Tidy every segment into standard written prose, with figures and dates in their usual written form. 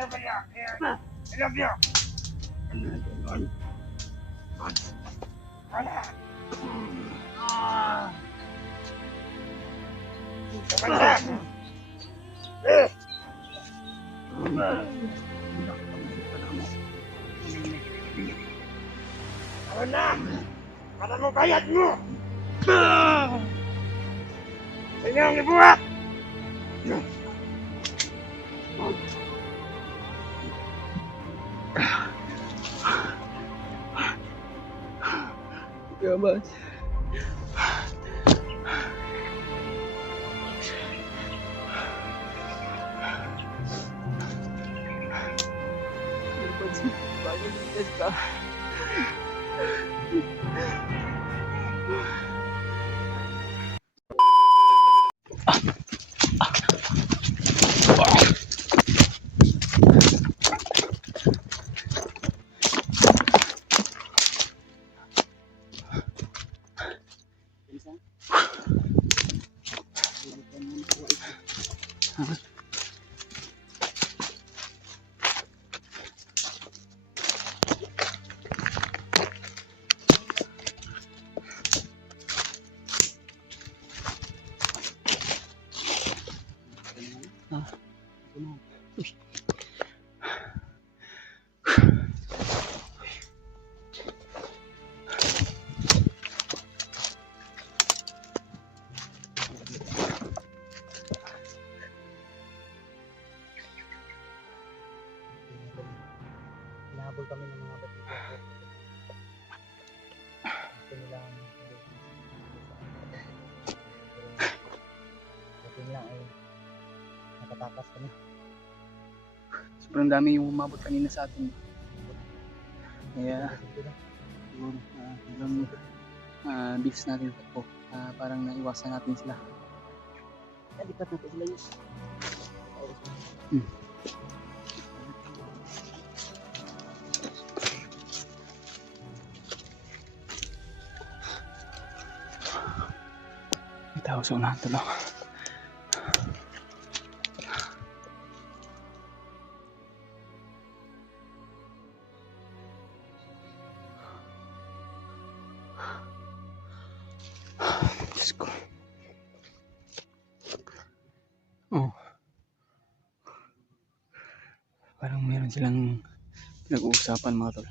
I love you. Wala. Wala. Ano na? Para mo bayad mo! Sige ang ibuhat! Gabat. Hinahabol kami ng mga batito. Gusto nila buti lang ay nakatakas kami. Sobrang dami yung umabot kanina sa atin. Kaya siguro hanggang bilis natin ito. Parang naiwasan natin sila. Lipat na po sila yun. May tao sa unahan talo. Diyos ko. Oh. Parang meron silang pinag-uusapan mga tol.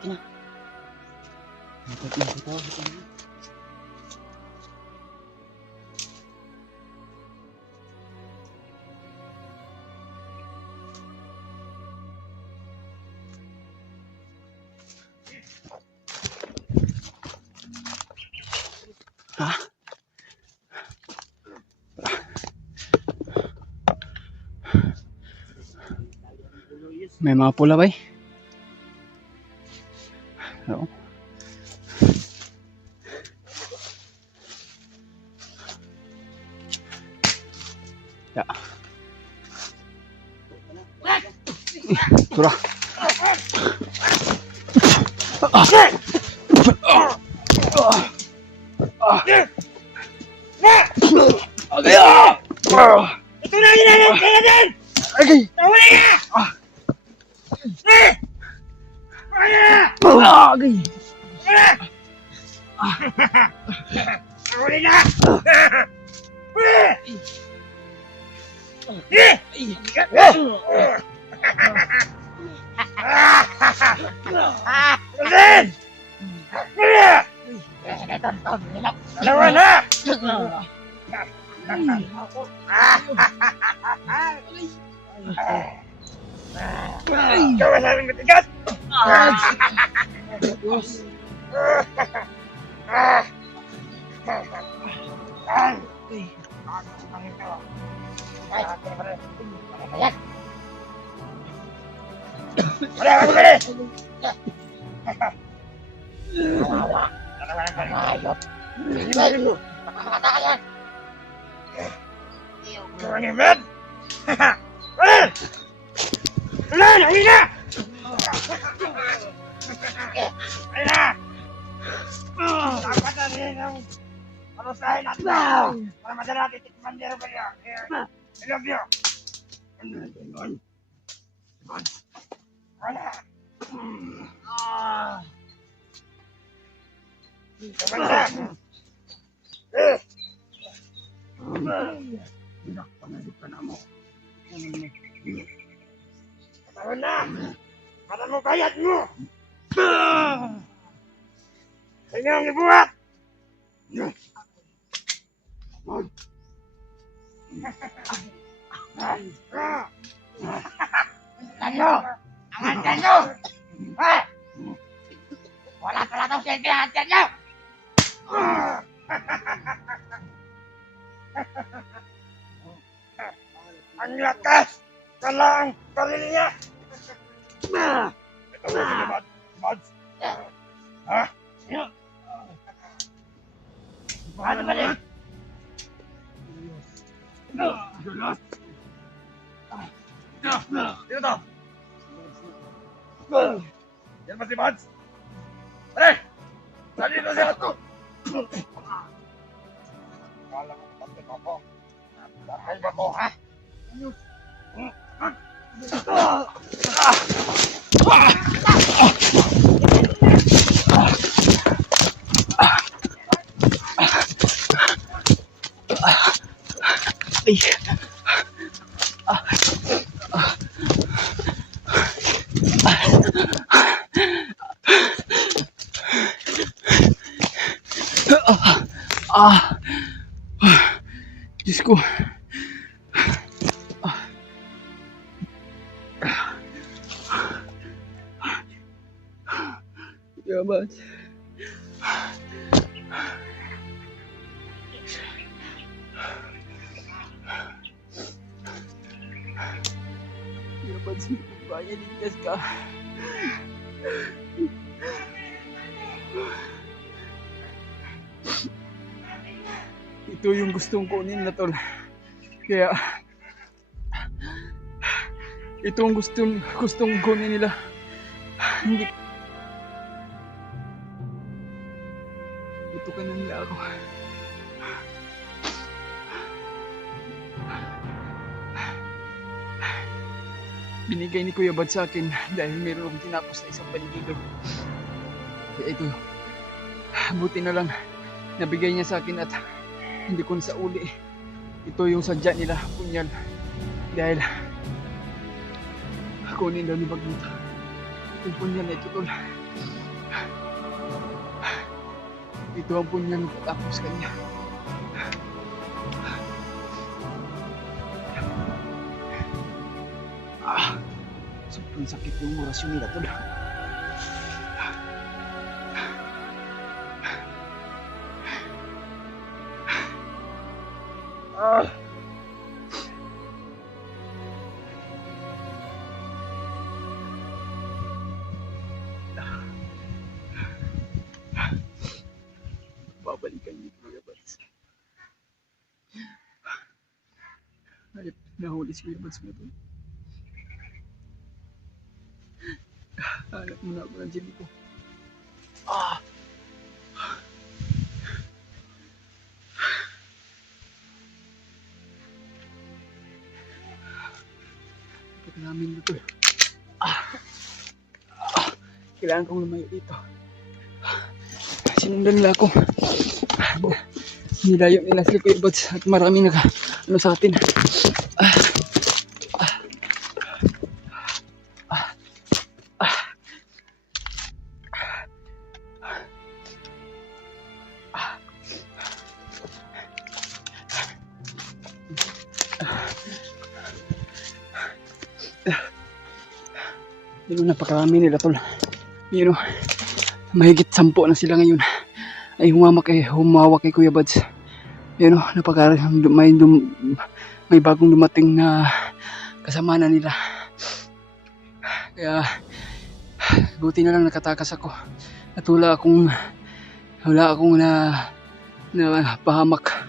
Kina. Nakita ko. Ha? May mga pula ba eh? Oo. Ya. Tura. Ito na yung natin! Agay! Nahuli na! Agay! Nahuli na! Rosin! Dalawa na! Gawa namin matigas! Para madala natin tikman niya ba yan? I love you! Wala! Kamanda! Pinakpangalit ka na mo. Katawan na! Para mo bayad mo! Kanya ang ibuhat! Ano? Ang handa nyo! Ha? Wala pala itong silbi ang handa nyo! Ang lakas! Kalang karilya! Ito mo si Mads! Ha? Paano ba rin? Julius! Dito to! Yan ba si Mads? Pare! Saan dito siya ito? Kala mo kapatid ako. Bakal ba ko, ha? Ay! Diyos ko. Yabat. Yabat sih, banyak digas ka. Ito yung gustong kunin na tol. Kaya ito ang gustong kunin nila. Hindi ito ka na nila ako. Binigay ni Kuya Bad sa akin dahil meron akong tinapos na isang panigilo. Kaya ito, buti na lang nabigay niya sa akin at hindi ko na sa uli. Ito yung sadya nila, punyal. Dahil kunin daw ni Bagluta yung punyal na ito tol. Ito ang punyal na tapos kanya. Sobrang sakit yung orasyon nila tol. Babalikan niyo Kuya Bats. Ay, nahuli si Kuya Bats mo to. Hanap muna ako ng jelly ko. namin na to. Kailangan kong lumayo dito. Sinundan nila ako. Nilayo nila sila Kuya Buds at marami ano sa atin. Yun, napakarami nila tol. Yun, mahigit 10 na sila ngayon. Ay humawak kay Kuya Buds. Yun, may bagong dumating na kasama na nila. Kaya buti na lang nakatakas ako. At wala akong na pahamak.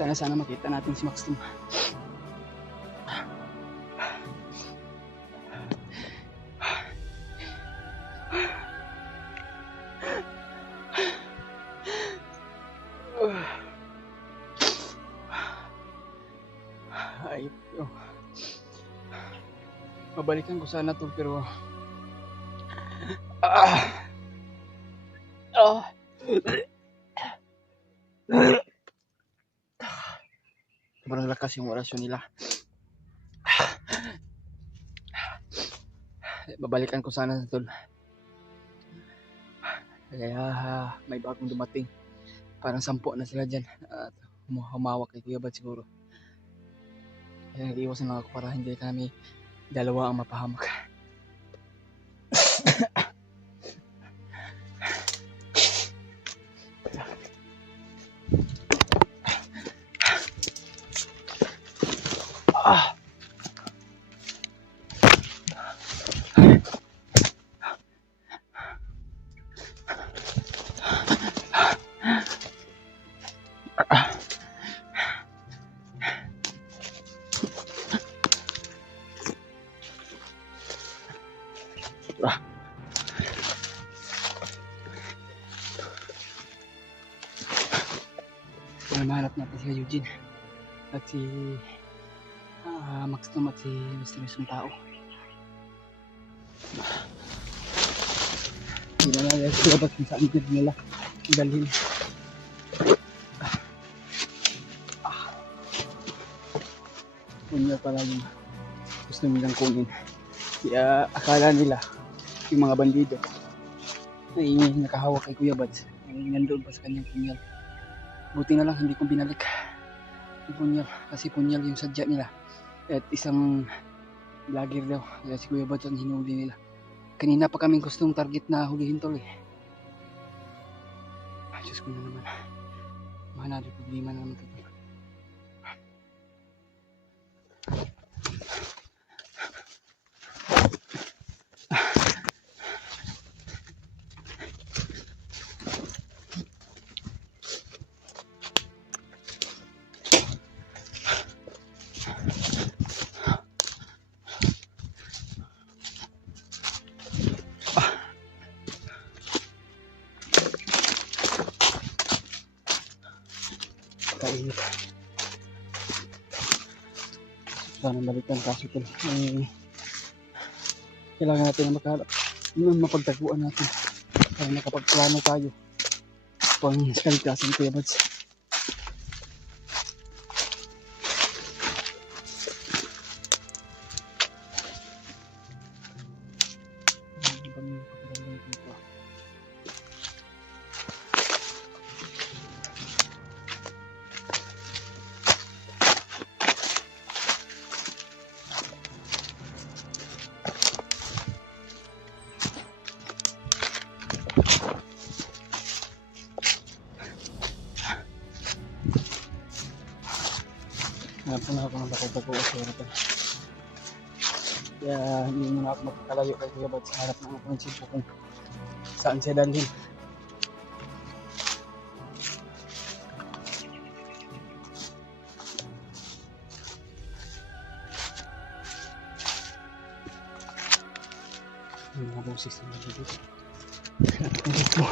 Sana makita natin si Maxton. Ay, mabalikan ko sana to pero sobrang lakas yung orasyon nila. Babalikan ko sana tol. Kaya may bagong dumating. Parang 10 na sila dyan. At humawak kay Kuya Buds siguro. Kaya nag-iwasan lang ako para hindi kami dalawa ang mapahamak. Mahanap natin si Eugene at si Maxton at si Misteryosong Tao. Hindi na lang sila ba't kung saan din nila dalhin. Punya pala yung gusto nilang kunin. Kaya akala nila yung mga bandido ay nakahawak kay Kuya Buds ay nandoon pa sa kanyang punyal. Buti na lang hindi ko binalik yung punyal kasi punyal yung sadya nila at isang vlogger daw kaya si Kuya Buds ang hinuli nila. Kanina pa kaming gustong target na hulihin tol eh. Diyos ko na naman, mahal na problema na naman ito. Kainit. Sana balikan kaso ito. Kailangan natin na makaharap. Yun mapagtaguan natin. Para nakapagplano tayo. Pang kalikasan Kuya Buds. Hanap na ako ng bako-bako o sura pa. Kaya hindi muna ako magkakalayo kay Kuya Buds. Hanap na ako ng sipo kung saan siya dalhin. Yung mga boses na dito. Hanap na dito.